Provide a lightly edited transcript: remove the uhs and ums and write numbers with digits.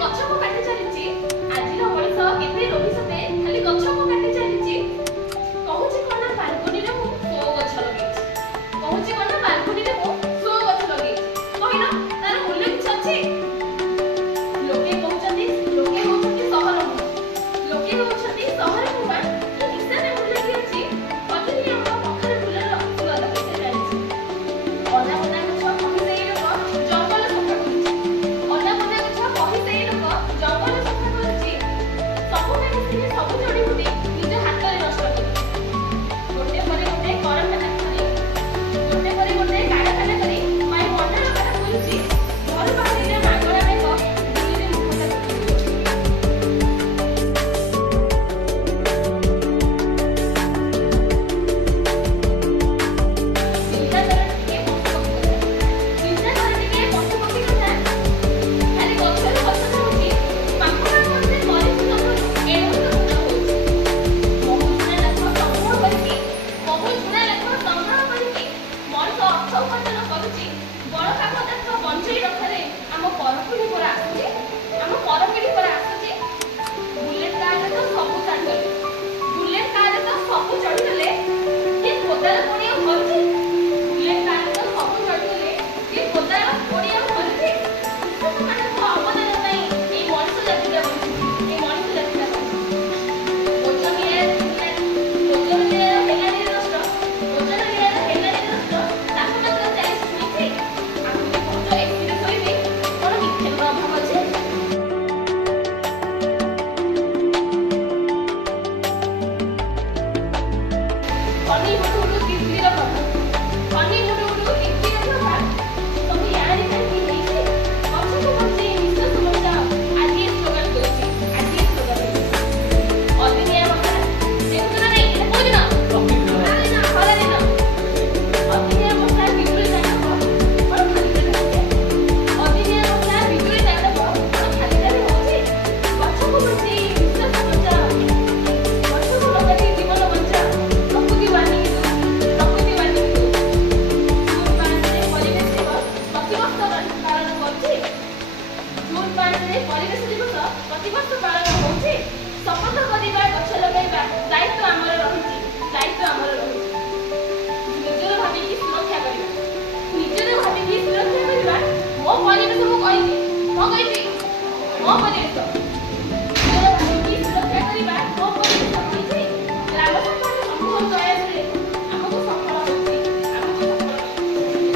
गछ को काटी चलीची आजिर मଣିଷ केते भविष्यते खाली गछ को काटी चलीची कहूची कोना बालकनी रे मु 100 गछ लगेची कहूची कोना बालकनी रे मु 100 गछ लगेची कहिना तार मूल्य किछ अछि लोके कहउछथि सहर लोके कहउछथि सहर मुबा कि निशाने मूल्य कि अछि अतिनि हम पखरे फुलर सुगंध कइसे जानिछि ओना ओना गछ कहि देई लोक जंगल सफा करिछि ओना ओना गछ कहि देई लोक जंगल सफा करिछि सबुने मिसिनि सब जड़ी बुटी निज हातरे नष्ट करिछि गोटे परे गोटे कारखाना करी गोटे परे गोटे कारखाना करी माई मन्नर कथा करिछि घर बाहरिले मागणा बेक दिल्लीरे मुखटा परिवेश दिवस प्रतिवर्ष पालन होउछि शपथ करिबा गछ लगाइबा दायित्व हमर रहिछि निजर भाबी की सुरक्षा करिबा मो परिवेश मु कहिछि मो परिवेश